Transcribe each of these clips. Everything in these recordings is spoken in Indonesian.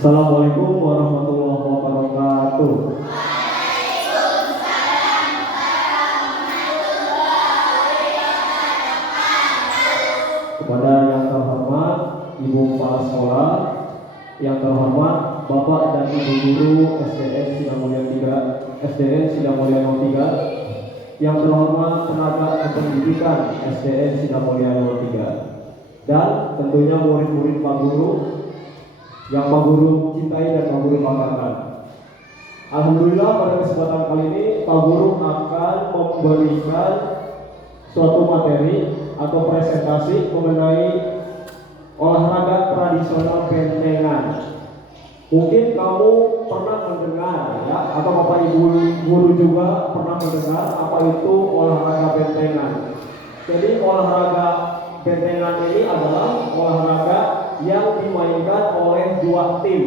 Assalamualaikum warahmatullahi wabarakatuh. Kepada yang terhormat Ibu Kepala Sekolah, yang terhormat Bapak dan Ibu Guru SDN Sidang Mulia 3, SDN Sidang Mulia 03, yang terhormat tenaga kependidikan SDN Sidang Mulia 03, dan tentunya murid-murid Pak Guru yang Pak Guru cintai dan Pak Guru banggakan. Alhamdulillah pada kesempatan kali ini Pak Guru akan memberikan suatu materi atau presentasi mengenai olahraga tradisional bentengan. Mungkin kamu pernah mendengar ya, atau Bapak Ibu guru juga pernah mendengar apa itu olahraga bentengan. Jadi olahraga bentengan ini adalah olahraga yang dimainkan oleh dua tim,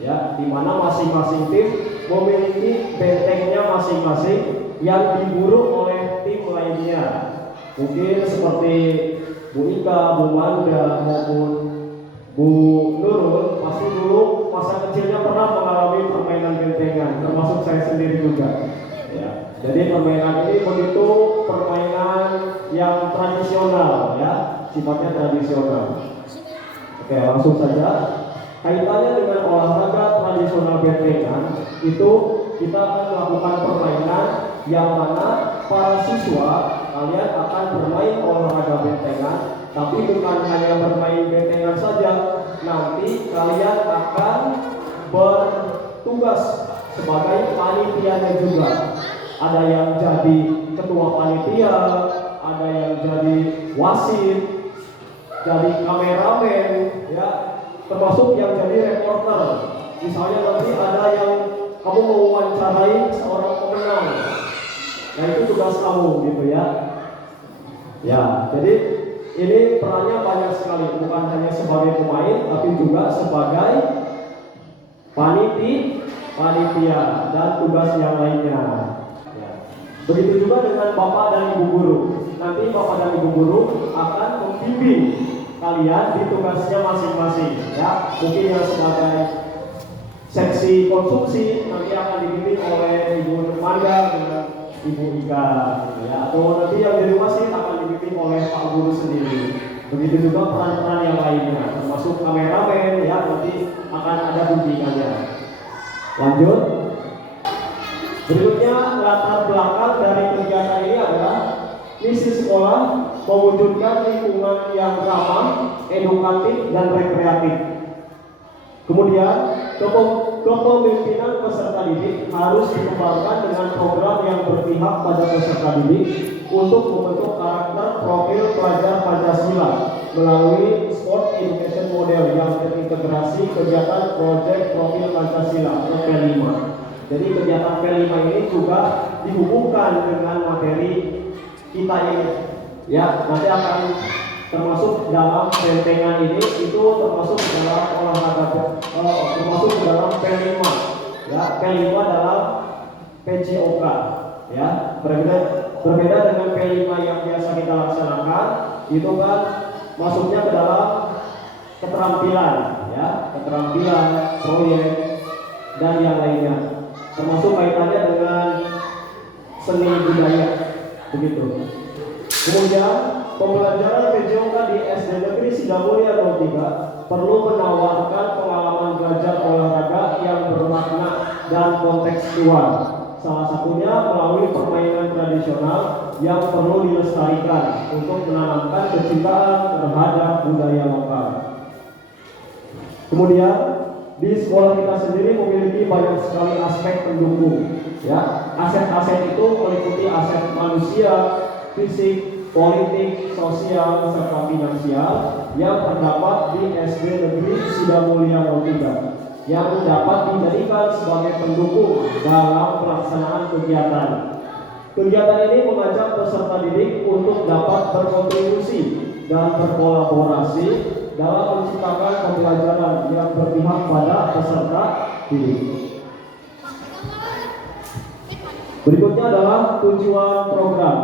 ya, di mana masing-masing tim memiliki bentengnya masing-masing yang diburu oleh tim lainnya. Mungkin seperti Bu Ika, Bu Manda maupun Bu Nurul pasti dulu masa kecilnya pernah mengalami permainan bentengan, termasuk saya sendiri juga. Ya, jadi permainan ini begitu permainan yang tradisional, ya, sifatnya tradisional. Oke, langsung saja. Kaitannya dengan olahraga tradisional bentengan itu kita akan melakukan permainan yang mana para siswa kalian akan bermain olahraga bentengan, tapi bukan hanya bermain bentengan saja. Nanti kalian akan bertugas sebagai panitianya juga. Ada yang jadi ketua panitia, ada yang jadi wasit, jadi kameramen, ya, termasuk yang jadi reporter. Misalnya nanti ada yang kamu mewawancarai seorang pemenang, nah itu tugas kamu gitu ya. Ya, jadi ini perannya banyak sekali, bukan hanya sebagai pemain, tapi juga sebagai panitia dan tugas yang lainnya. Ya. Begitu juga dengan Bapak dan Ibu Guru. Nanti Bapak dan Ibu Guru akan membimbing kalian di tugasnya masing-masing, ya. Mungkin yang sebagai seksi konsumsi nanti akan dibimbing oleh Ibu Manda dengan Ibu Ika, ya. Atau nanti yang di rumah sih akan dibimbing oleh Pak Guru sendiri. Begitu juga peran-peran yang lainnya, termasuk kameramen, ya, nanti akan ada bimbingannya. Lanjut. Berikutnya latar belakang dari kegiatan ini adalah misi sekolah mewujudkan lingkungan yang ramah, edukatif, dan rekreatif. Kemudian, kepemimpinan peserta didik harus dikembangkan dengan program yang berpihak pada peserta didik untuk membentuk karakter profil pelajar Pancasila melalui Sport Education Model yang terintegrasi kegiatan Proyek Profil Pancasila atau P5. Jadi kegiatan P5 ini juga dihubungkan dengan materi kita ini, ya, nanti akan termasuk dalam bentengan ini, itu termasuk dalam olahraga, termasuk dalam P5, ya. P5 dalam PJOK, ya. Berbeda dengan P5 yang biasa kita laksanakan, itu kan masuknya ke dalam keterampilan, ya, keterampilan, proyek, dan yang lainnya, termasuk kaitannya dengan seni budaya, begitu. Kemudian pembelajaran PJOK di SD Negeri Sidang Mulia 03 perlu menawarkan pengalaman belajar olahraga yang bermakna dan kontekstual. Salah satunya melalui permainan tradisional yang perlu dilestarikan untuk menanamkan kecintaan terhadap budaya lokal. Kemudian di sekolah kita sendiri memiliki banyak sekali aspek pendukung, ya. Aset-aset itu meliputi aset manusia, fisik, politik, sosial, serta finansial yang terdapat di SD Negeri Sidang Mulia 03 yang dapat dijadikan sebagai pendukung dalam pelaksanaan kegiatan. Kegiatan ini mengajak peserta didik untuk dapat berkontribusi dan berkolaborasi dalam menciptakan pembelajaran yang berpihak pada peserta didik. Berikutnya adalah tujuan program.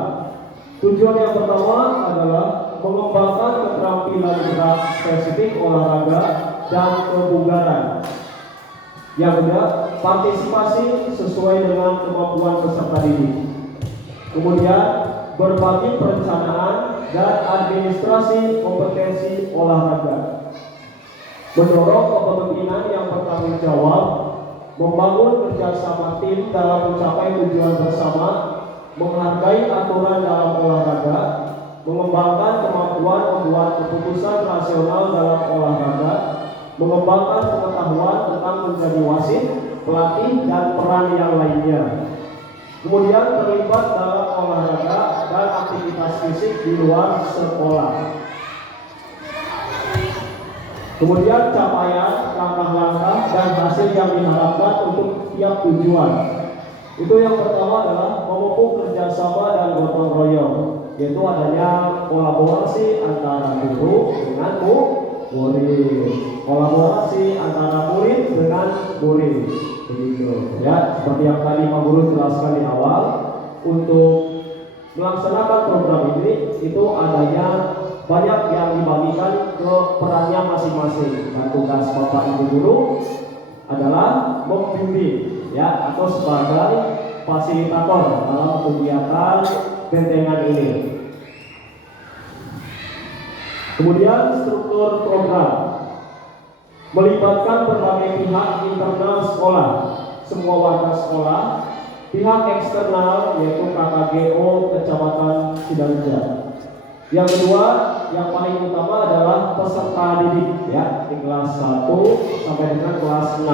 Tujuan yang pertama adalah mengembangkan keterampilan gerak spesifik olahraga dan kebugaran. Yang kedua, partisipasi sesuai dengan kemampuan peserta didik. Kemudian, berbagi perencanaan dan administrasi kompetensi olahraga. Mendorong kepemimpinan yang bertanggung jawab, membangun kerjasama tim dalam mencapai tujuan bersama, menghargai aturan dalam olahraga, mengembangkan kemampuan membuat keputusan rasional dalam olahraga, mengembangkan pengetahuan tentang menjadi wasit, pelatih, dan peran yang lainnya. Kemudian terlibat dalam olahraga dan aktivitas fisik di luar sekolah. Kemudian capaian, langkah-langkah, dan hasil yang diharapkan untuk tiap tujuan. Itu yang pertama adalah memupuk kerjasama dan gotong royong, yaitu adanya kolaborasi antara guru dengan murid, kolaborasi antara murid dengan murid, begitu ya. Seperti yang tadi Pak Guru jelaskan di awal, untuk melaksanakan program ini itu adanya banyak yang dibagikan ke perannya masing-masing. Dan tugas Bapak Ibu Guru adalah membimbing ya, atau sebagai fasilitator dalam kegiatan bentengan ini. Kemudian struktur program melibatkan berbagai pihak internal sekolah, semua warga sekolah, pihak eksternal yaitu KKGO Kecamatan Sidareja. Yang kedua, yang paling utama adalah peserta didik ya, di kelas 1 sampai dengan kelas 6.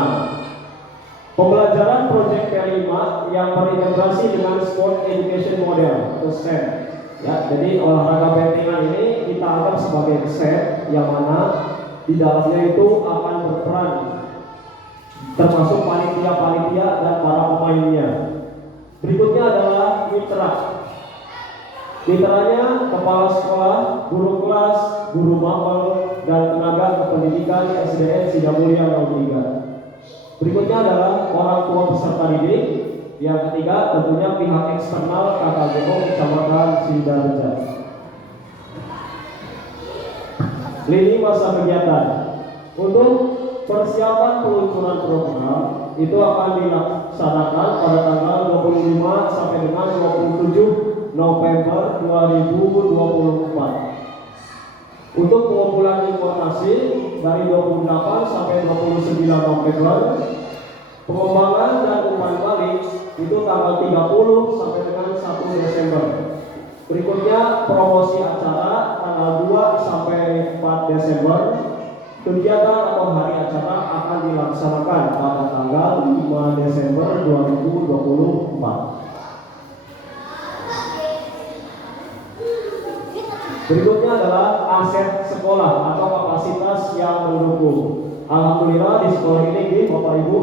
Pembelajaran proyek P5 yang terintegrasi dengan Sport Education Model atau SEM. Ya, jadi olahraga bentengan ini kita anggap sebagai SEM yang mana di dalamnya itu akan berperan termasuk panitia-panitia dan para pemainnya. Berikutnya adalah mitra. Mitranya kepala sekolah, guru kelas, guru mapel, dan tenaga kependidikan SDN Sidamulia 03. Berikutnya adalah orang tua peserta didik. Yang ketiga tentunya pihak eksternal KKGO Kecamatan Sidareja. Lini masa kegiatan. Untuk persiapan peluncuran program itu akan dilaksanakan pada tanggal 25 sampai dengan 27 November 2024. Untuk pengumpulan informasi dari 28 sampai 29 November, pengembangan dan umpan balik itu tanggal 30 sampai dengan 1 Desember. Berikutnya promosi acara tanggal 2 sampai 4 Desember. Kegiatan atau hari acara akan dilaksanakan pada tanggal 5 Desember 2024. Berikutnya adalah aset sekolah atau kapasitas yang mendukung. Alhamdulillah di sekolah ini, Bapak Ibu,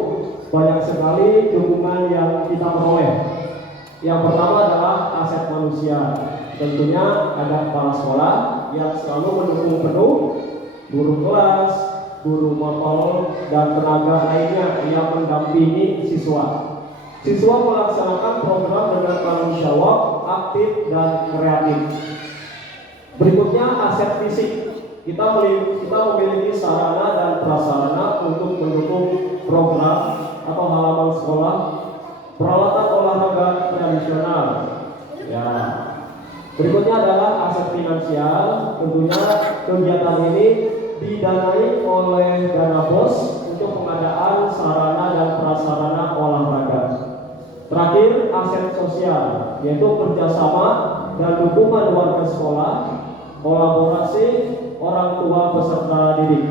banyak sekali dukungan yang kita peroleh. Yang pertama adalah aset manusia. Tentunya ada kepala sekolah yang selalu mendukung penuh, guru kelas, guru mapel, dan tenaga lainnya yang mendampingi siswa. Siswa melaksanakan program dengan tanggung jawab, aktif, dan kreatif. Berikutnya aset fisik. Kita memiliki sarana dan prasarana untuk mendukung program atau halaman sekolah, peralatan olahraga tradisional. Ya. Berikutnya adalah aset finansial. Tentunya kegiatan ini didanai oleh dana BOS untuk pengadaan sarana dan prasarana olahraga. Terakhir, aset sosial, yaitu kerjasama dan dukungan warga sekolah, kolaborasi orang tua peserta didik.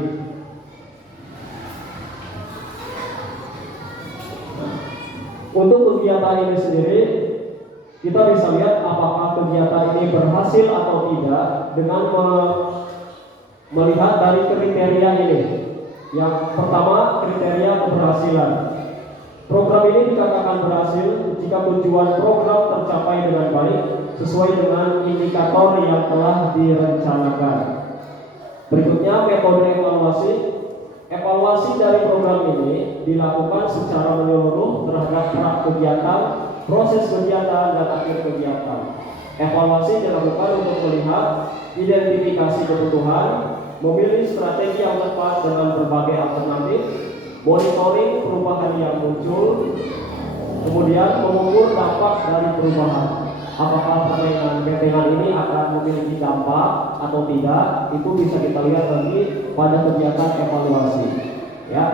Untuk kegiatan ini sendiri, kita bisa lihat apakah kegiatan ini berhasil atau tidak dengan melihat dari kriteria ini. Yang pertama, kriteria keberhasilan. Program ini dikatakan berhasil jika tujuan program tercapai dengan baik sesuai dengan indikator yang telah direncanakan. Berikutnya, metode evaluasi. Evaluasi dari program ini dilakukan secara menyeluruh terhadap kegiatan, proses kegiatan, dan akhir kegiatan. Evaluasi dilakukan untuk melihat identifikasi kebutuhan, memilih strategi yang tepat dengan berbagai alternatif, monitoring perubahan yang muncul, kemudian mengukur dampak dari perubahan. Apakah permainan bentengan ini akan memiliki dampak atau tidak, itu bisa kita lihat nanti pada kegiatan evaluasi. Ya.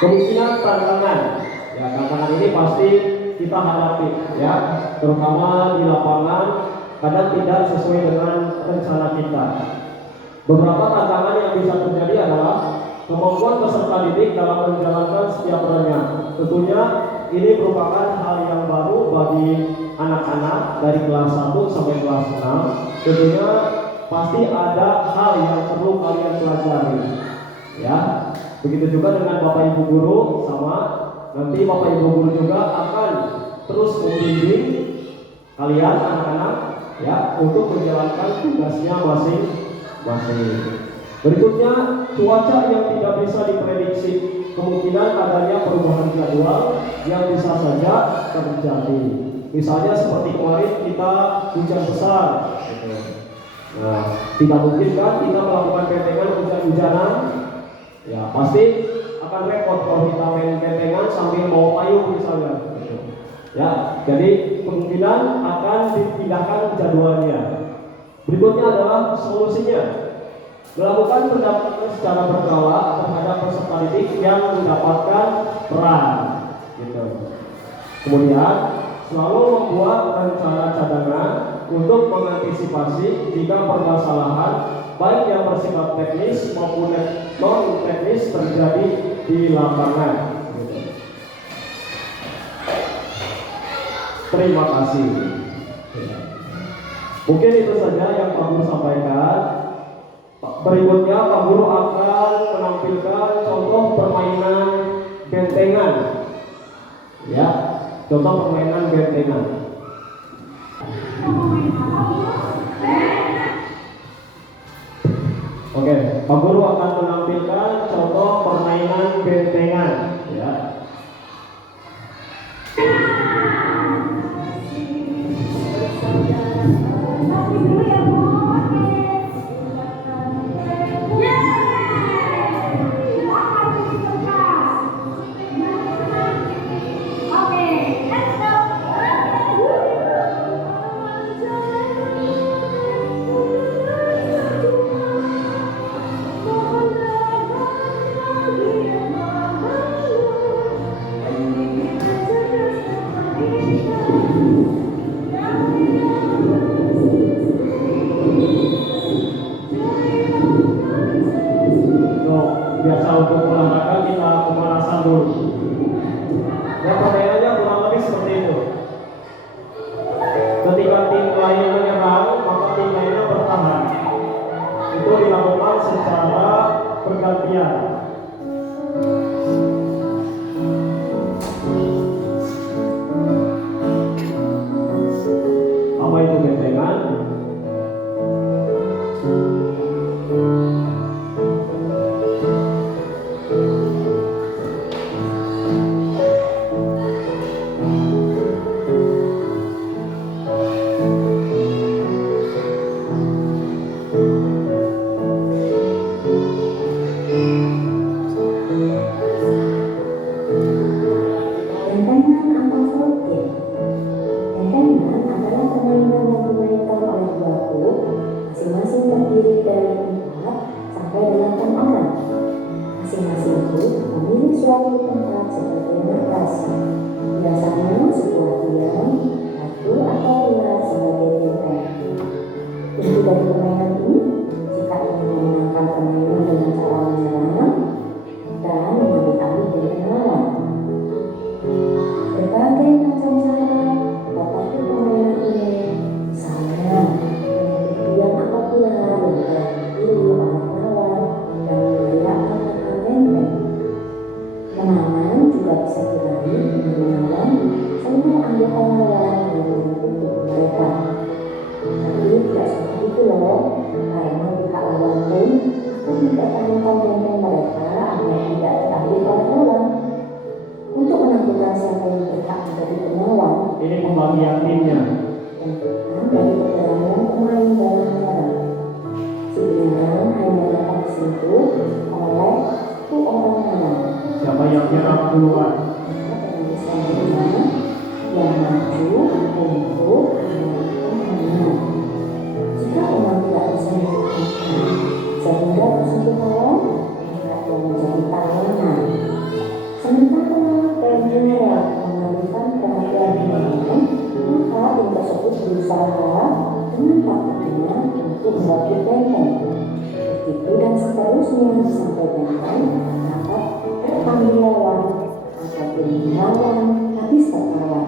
Kemungkinan tantangan, ya tantangan ini pasti kita hadapi, ya, terutama di lapangan kadang tidak sesuai dengan rencana kita. Beberapa tantangan yang bisa terjadi adalah kemampuan peserta didik dalam menjalankan setiap perannya. Tentunya ini merupakan hal yang baru bagi anak-anak dari kelas 1 sampai kelas 6. Tentunya pasti ada hal yang perlu kalian pelajari, ya. Begitu juga dengan Bapak Ibu guru, sama nanti Bapak Ibu guru juga akan terus membimbing kalian anak-anak, ya, untuk menjalankan tugasnya masing-masing. Berikutnya, cuaca yang tidak bisa diprediksi, kemungkinan adanya perubahan jadwal yang bisa saja terjadi. Misalnya seperti kemarin kita hujan besar, gitu. Nah, tidak mungkin kan kita melakukan bentengan hujan-hujanan. Ya, pasti akan repot kalau kita main bentengan sambil bawa payung misalnya, gitu. Ya, jadi kemungkinan akan dipindahkan jadwalnya. Berikutnya adalah solusinya. Melakukan pendapatan secara berkala terhadap peserta didik yang mendapatkan peran, gitu. Kemudian selalu membuat rencana cadangan untuk mengantisipasi jika permasalahan baik yang bersifat teknis maupun non teknis terjadi di lapangan, gitu. Terima kasih. Mungkin itu saja yang Pak Guru sampaikan. Berikutnya Pak Guru akan menampilkan contoh permainan bentengan, ya, contoh permainan bentengan. Oke, Pak Guru akan menampilkan contoh permainan bentengan, ya. Biasa untuk olahraga kita pemanasan dulu. Ya, permainannya kurang lebih seperti itu. Ketika tim lain menyerang, maka tim lainnya bertahan. Itu dilakukan secara bergantian. Apa itu bentengan? Masing-masing terdiri dari 4 sampai 8 orang. Masing-masing grup memilih suatu tempat sebagai markas. Biasanya sebuah tiang, batu atau pilar sebagai benteng. Inti dari permainan ini, jika ingin memenangkan permainan dengan cara menyerang dan mengambil alih benteng lawan. Berbagai macam cara dapat permainan ini, misalnya yang apabila yang telah dipilih oleh lawan dan menggerakkan akal benteng. Kemenangan juga bisa diraih dengan menawan semua anggota lawan yang menutup mereka. Tapi tidak seperti itu loh, karena pihak lawan pun akan mempertahankan benteng mereka agar tidak diambil oleh lawan. Untuk menentukan siapa yang berhak menjadi penawan, Ini pembagian timnya. dan dari perjalanan pemain dalam menyerang. Si benang hanya dapat disentuh oleh satu orang menang. Siapa yang nyerang duluan? Maka penulisan yang maju untuk menang. Jika orang tidak bisa dilakukan sehingga tersebut lawan, maka dia menjadi tawanan. Sementara penjual mengalihkan perhatian pemain, maka tim tersebut berusaha dengan taktiknya untuk merebut benteng. Begitu dan seterusnya sampai benteng dapat terambil lawan ataupun lawan habis tertawan.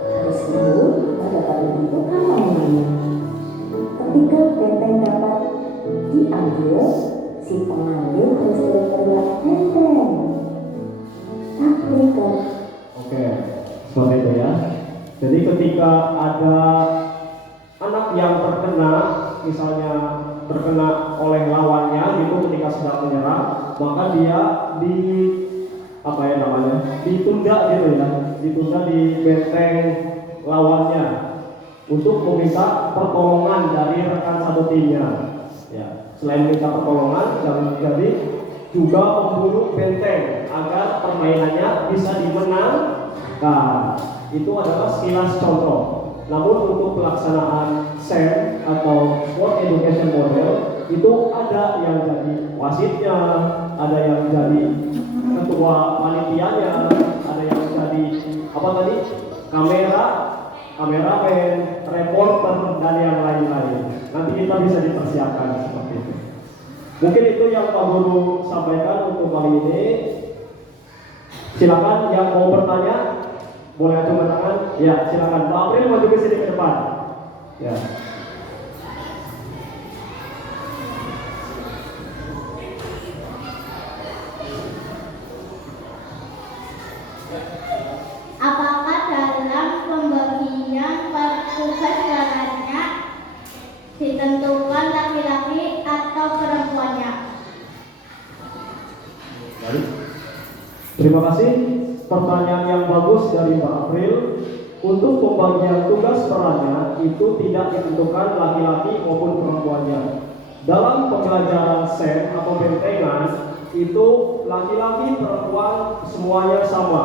Habis itu dapat ditentukan mainannya. Ketika benteng dapat diambil, si pengambil harus berteriak benteng. Taktikkan. Oke, seperti itu ya. Jadi ketika ada anak yang terkena, misalnya terkena oleh lawannya gitu ketika sedang menyerang, maka dia ditunda gitu ya, ditunda di benteng lawannya untuk meminta pertolongan dari rekan satu timnya. Ya, selain minta pertolongan, jadi juga membunuh benteng agar permainannya bisa dimenangkan. Itu adalah sekilas contoh. Namun untuk pelaksanaan SEM atau Sport Education Model itu ada yang jadi wasitnya, ada yang jadi ketua panitianya, ada yang jadi kameramen, reporter dan yang lain-lain. Nanti kita bisa dipersiapkan seperti itu. Mungkin itu yang Pak Guru sampaikan untuk kali ini. Silakan yang mau bertanya, boleh acungkan tangan. Ya, silakan. Pak April maju ke sini ke depan. Ya. Apakah dalam pembagian tugas jalannya ditentukan laki-laki atau perempuannya? Baik. Terima kasih. Pertanyaan yang bagus dari Mbak April. Untuk pembagian tugas perannya itu tidak ditentukan laki-laki maupun perempuannya. Dalam pembelajaran SEM atau bentengan itu laki-laki perempuan semuanya sama.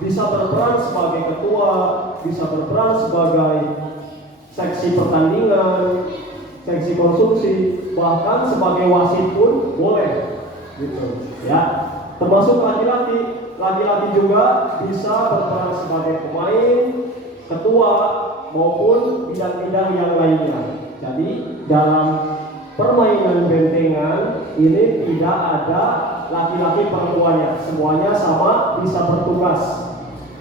Bisa berperan sebagai ketua, bisa berperan sebagai seksi pertandingan, seksi konsumsi, bahkan sebagai wasit pun boleh. Gitu. Ya, termasuk laki-laki juga bisa berperan sebagai pemain, ketua maupun bidang-bidang yang lainnya. Jadi dalam permainan bentengan ini tidak ada laki-laki perempuannya, semuanya sama bisa bertugas.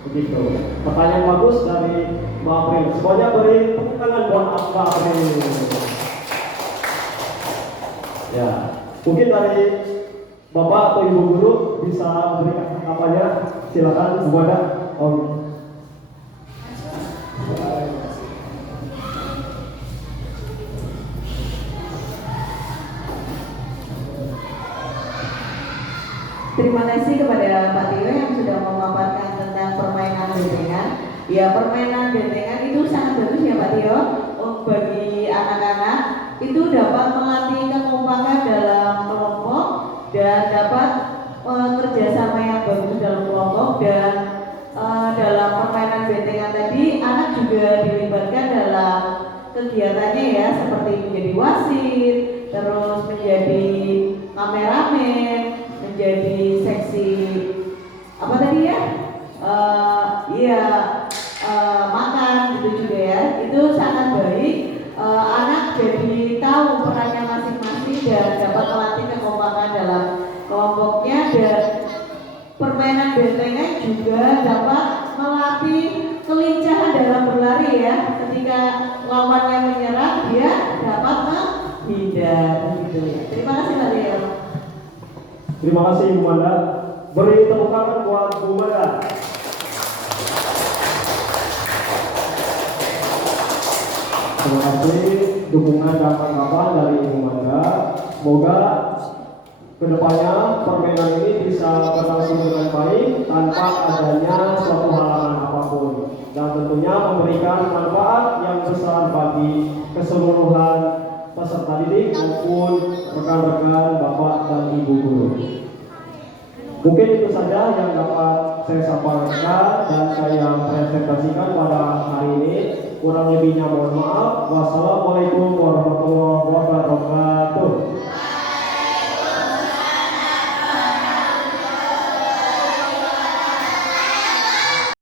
Begitu. Pertanyaan bagus dari Mbak April. Semuanya beri tepuk tangan buat Mbak April. Ya, mungkin dari Bapak atau Ibu Guru bisa berikan tanggapannya. Silakan kepada Om. Terima kasih kepada Pak Tio yang sudah memaparkan tentang permainan bentengan. Ya, permainan bentengan itu sangat bagus ya Pak Tio. Bagi anak-anak itu dapat melatih kekompakan dalam kelompok dan dapat kerjasama yang bagus dalam kelompok, dan dalam permainan bentengan tadi anak juga dilibatkan dalam kegiatannya ya, seperti menjadi wasit, terus menjadi kameramen, menjadi seksi apa tadi ya, makan gitu juga ya. Itu sangat baik, anak jadi tahu perannya masing-masing dan dapat melatih kekompakan dalam kelompoknya, dan permainan bentengan juga dapat melatih kelincahan dalam berlari ya. Ketika lawannya menyerang, dia dapat menghindar gitu ya. Terima kasih Pak Tio. Terima kasih Bu Manda. Beri tepuk tangan buat Bu Manda. Terima kasih dukungan dan tanggapan dari Ibu Manda. Semoga kedepannya permainan ini bisa berlangsung dengan baik tanpa adanya suatu halangan apapun, dan tentunya memberikan manfaat yang besar bagi keseluruhan peserta didik maupun rekan-rekan Bapak dan Ibu guru. Mungkin itu saja yang dapat saya sampaikan dan saya presentasikan pada hari ini. Kurang lebihnya mohon maaf. Wassalamualaikum warahmatullahi wabarakatuh.